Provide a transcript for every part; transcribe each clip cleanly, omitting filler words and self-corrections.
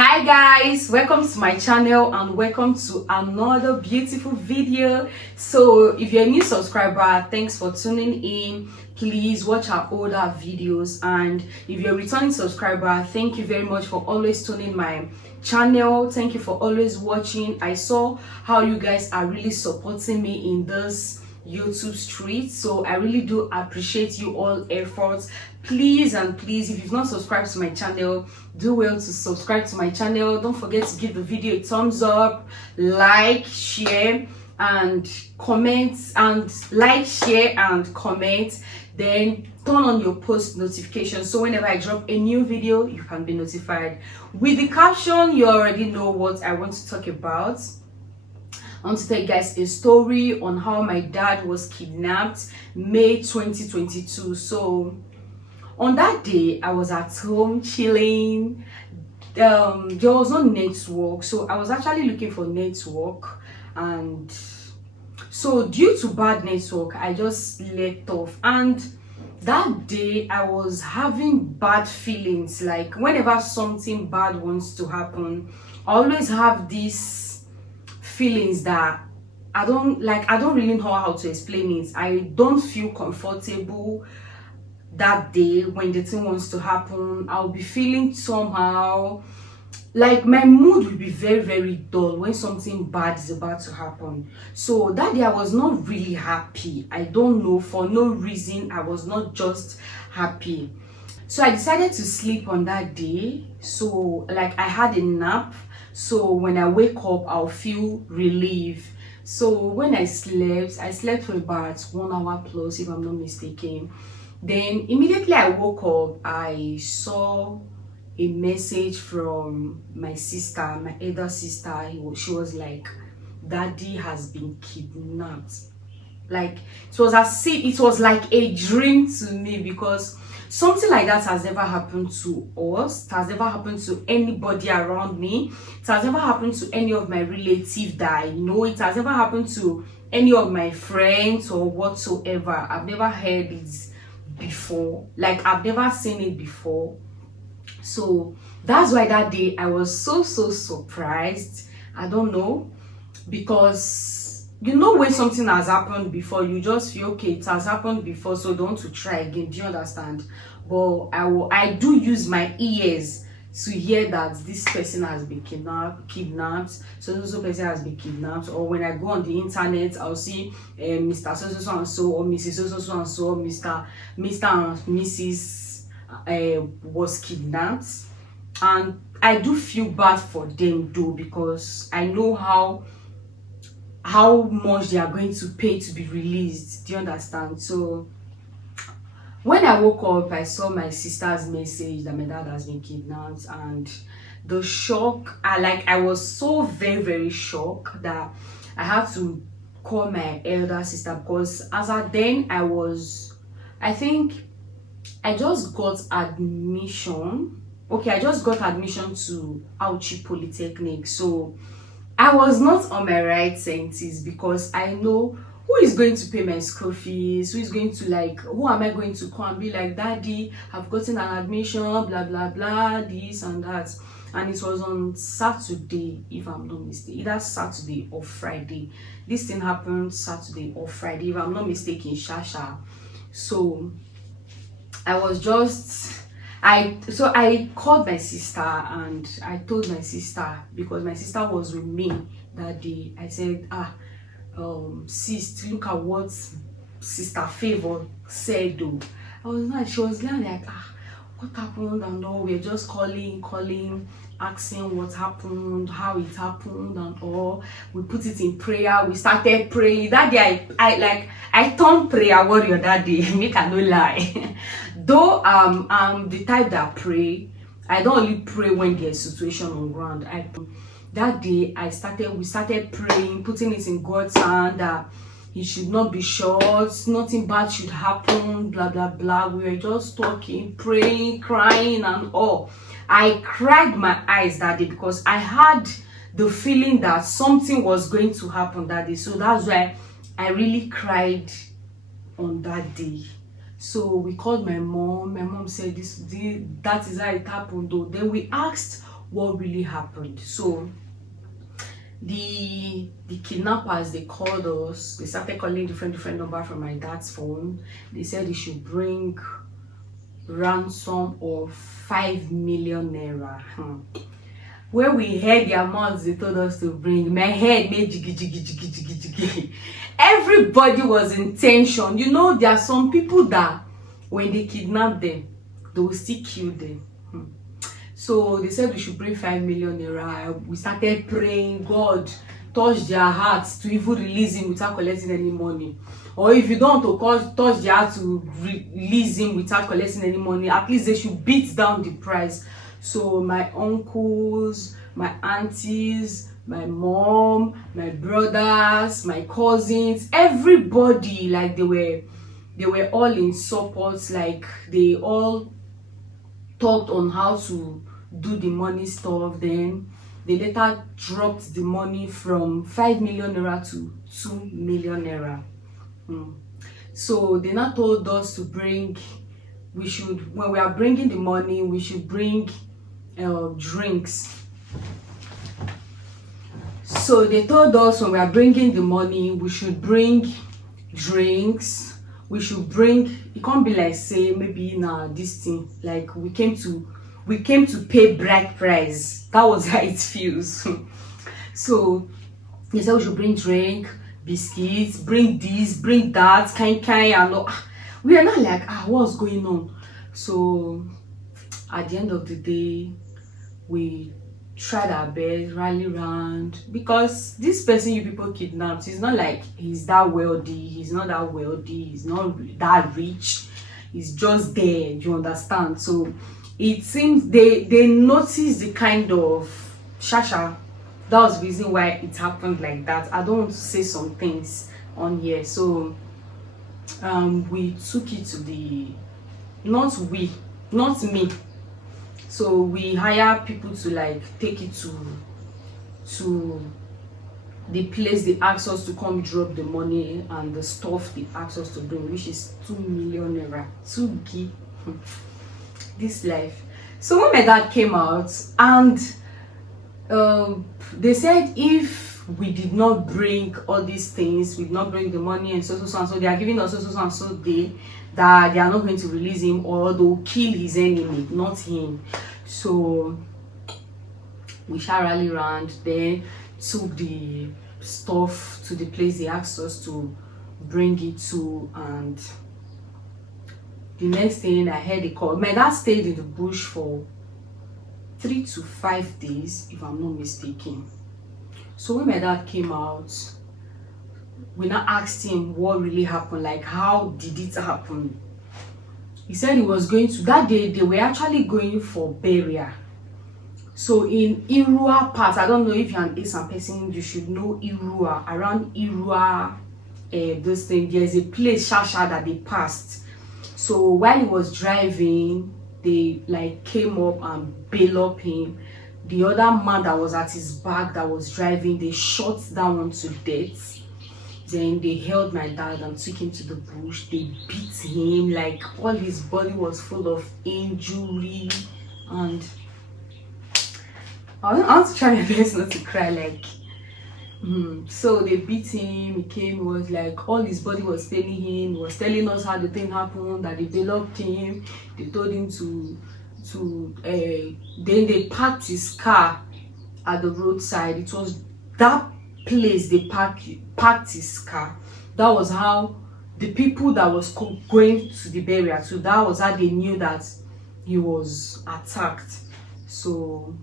Hi guys, welcome to my channel and welcome to another beautiful video. So if you're a new subscriber, thanks for tuning in. Please watch our older videos, and if you're a returning subscriber, thank you very much for always tuning my channel. Thank you for always watching. I saw how you guys are really supporting me in this YouTube street, so I really do appreciate you all efforts. Please and please, if you've not subscribed to my channel, do well to subscribe to my channel. Don't forget to give the video a thumbs up, like, share and comment, and like, share and comment. Then turn on your post notifications so whenever I drop a new video you can be notified. With the caption, you already know what I want to talk about. I want to tell you guys a story on how my dad was kidnapped May 2022. So on that day, I was at home chilling. There was no network, so I was actually looking for network, and so due to bad network, I just left off. And that day I was having bad feelings. Like whenever something bad wants to happen, I always have these feelings that I don't really know how to explain it. I don't feel comfortable that day when the thing wants to happen. I'll be feeling somehow, like my mood will be very, very dull when something bad is about to happen. So that day I was not really happy. I don't know, for no reason, I was not just happy. So I decided to sleep on that day. So like I had a nap, so when I wake up I'll feel relieved. So when I slept for about 1 hour plus, if I'm not mistaken. Then immediately I woke up, I saw a message from my sister, my elder sister. She was like, "Daddy has been kidnapped." Like it was like a dream to me, because something like that has never happened to us. It has never happened to anybody around me. It has never happened to any of my relatives that I know. It has never happened to any of my friends or whatsoever. I've never heard it before. Like I've never seen it before. So that's why that day I was so surprised. I don't know, because you know when something has happened before, you just feel okay, it has happened before, so don't to try again. Do you understand? But I do use my ears to hear that this person has been kidnapped, so person has been kidnapped. Or when I go on the internet, I'll see Mr. So and so, or Mrs. So and so, Mr. and Mrs. Was kidnapped. And I do feel bad for them though, because I know how much they are going to pay to be released. Do you understand? So when I woke up, I saw my sister's message that my dad has been kidnapped, and the shock, I was so very shocked that I had to call my elder sister, because as at then I think I just got admission. Okay, I just got admission to Auchi Polytechnic. So I was not on my right senses, because I know who is going to pay my school fees, who am I going to call and be like, "Daddy, I've gotten an admission, blah blah blah, this and that." And it was on Saturday, if I'm not mistaken, either Saturday or Friday. This thing happened Saturday or Friday, if I'm not mistaken, Shasha. So I called my sister and I told my sister, because my sister was with me that day. I said, sis, look at what Sister Favor said though. She was like, what happened and all. We're just calling, asking what happened, how it happened and all. We put it in prayer. We started praying. That day I turned prayer warrior that day. Make I no lie. Though I'm the type that pray, I don't only pray when there's situation on ground. That day we started praying, putting it in God's hand that he should not be short, nothing bad should happen, blah blah blah. We were just talking, praying, crying and all. I cried my eyes that day, because I had the feeling that something was going to happen that day. So that's why I really cried on that day. So we called my mom. My mom said that is how it happened though. Then we asked what really happened. So the kidnappers, they called us. They started calling different number from my dad's phone. They said they should bring ransom of 5 million naira. When we heard the amounts they told us to bring, my head made jiggy jiggy jiggy jiggy jiggy. Everybody was in tension. You know, there are some people that when they kidnap them, they will still kill them. So they said we should bring 5 million naira. We started praying, God, touch their hearts to even release him without collecting any money. Or if you don't want to touch their heart to release him without collecting any money, at least they should beat down the price. So my uncles, my aunties, my mom, my brothers, my cousins, everybody, like they were all in support. Like they all talked on how to do the money stuff. Then they later dropped the money from 5 million naira to 2 million naira. So they now told us to bring, when we are bringing the money, we should bring drinks. So they told us when we are bringing the money, we should bring drinks. We should bring, it can't be like, say, maybe this thing, like we came to pay bride price. That was how it feels. So they said we should bring drink, biscuits, bring this, bring that, kind, and all. We are not like, what's going on? So at the end of the day, we tried our best, rally around, because this person you people kidnapped, he's not like he's that wealthy, he's not that wealthy, he's not that rich, he's just there, do you understand? So it seems they noticed the kind of shasha. That was the reason why it happened like that. I don't want to say some things on here. So we took it to the, not me. So we hire people to like take it to the place they asked us to come drop the money and the stuff they asked us to bring, which is 2 million naira. 2G. This life. So when my dad came out, and they said if we did not bring all these things, we did not bring the money and so they are giving us so day that they are not going to release him, or they'll kill his enemy, not him. So we shall rally around, then took the stuff to the place they asked us to bring it to, and the next thing I heard a call. My dad stayed in the bush for 3 to 5 days, if I'm not mistaken. So when my dad came out, we now asked him what really happened, like how did it happen. He said he was going to, that day they were actually going for burial. So in Irua part, I don't know if you're an Esan person, you should know Irua. Around Irua, those things, there's a place, Shasha, that they passed. So while he was driving, they like came up and bailed up him. The other man that was at his back that was driving, they shot that one to death. Then they held my dad and took him to the bush. They beat him, like all his body was full of injury, and I want to try my best not to cry, like so they beat him. He came, was like all his body was paining him. He was telling us how the thing happened, that they developed him. They told him then they parked his car at the roadside. It was that place they parked his car. That was how the people that was going to the burial, so that was how they knew that he was attacked. So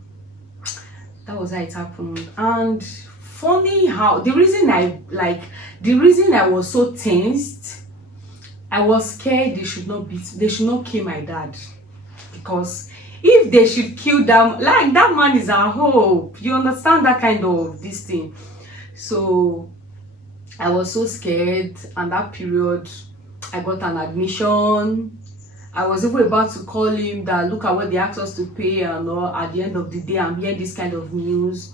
that was how it happened. And funny how the reason I was so tensed, I was scared they should not kill my dad, because if they should kill them, like that man is our hope, you understand, that kind of this thing. So I was so scared, and that period I got an admission. I was even about to call him that look at what they asked us to pay, and all. At the end of the day, I'm hearing this kind of news.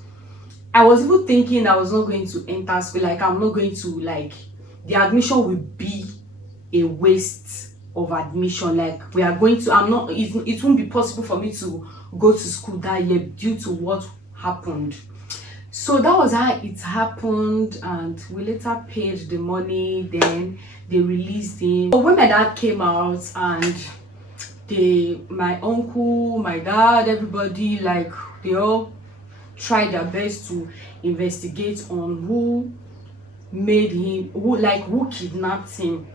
I was even thinking I was not going to enter school, like I'm not going to, like the admission will be a waste of admission, like we are going to, it won't be possible for me to go to school that year due to what happened. So that was how it happened, and we later paid the money. Then they released him. But when my dad came out, and my uncle, my dad, everybody, like, they all tried their best to investigate on who made him, who kidnapped him.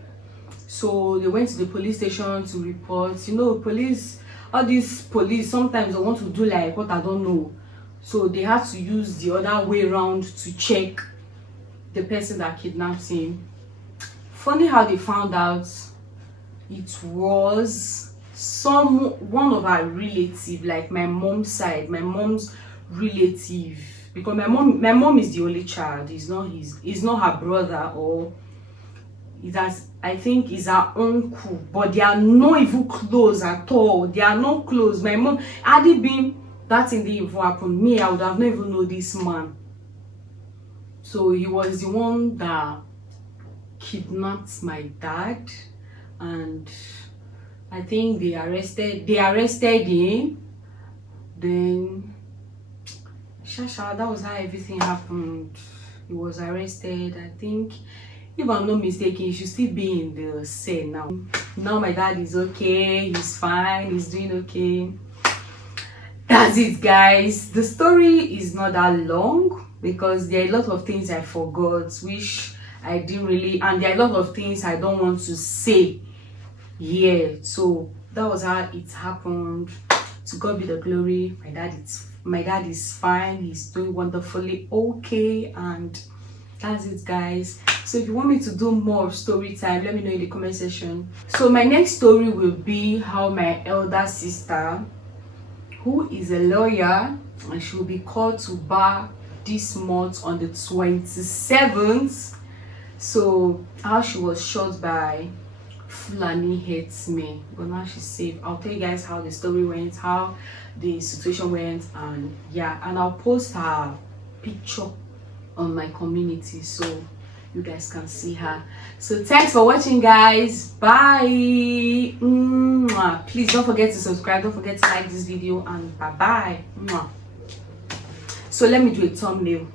So they went to the police station to report. You know, police, all these police, sometimes they want to do like what I don't know. So they had to use the other way around to check the person that kidnapped him. Funny how they found out it was one of our relative, like my mom's side, my mom's relative, because my mom is the only child. He's not her brother, or I think is her uncle, but they are not even close at all. They are not close. My mom, had it been that thing didn't even happen, me, I would have never known this man. So he was the one that kidnapped my dad, and I think they arrested him. Then Shasha, that was how everything happened. He was arrested. I think, if I'm not mistaken, he should still be in the cell now. Now my dad is okay, he's fine, he's doing okay. That's it, guys. The story is not that long because there are a lot of things I forgot, which I didn't really, and there are a lot of things I don't want to say here. So that was how it happened. To God be the glory. My dad is fine, he's doing wonderfully okay, and that's it, guys. So if you want me to do more story time, let me know in the comment section. So my next story will be how my elder sister, who is a lawyer, and she will be called to bar this month on the 27th. So how she was shot by Fulani herdsmen, but now she's safe. I'll tell you guys how the story went, how the situation went, and yeah, and I'll post her picture on my community so you guys can see her. So thanks for watching, guys. Bye. Please don't forget to subscribe, don't forget to like this video, and bye bye. So let me do a thumbnail.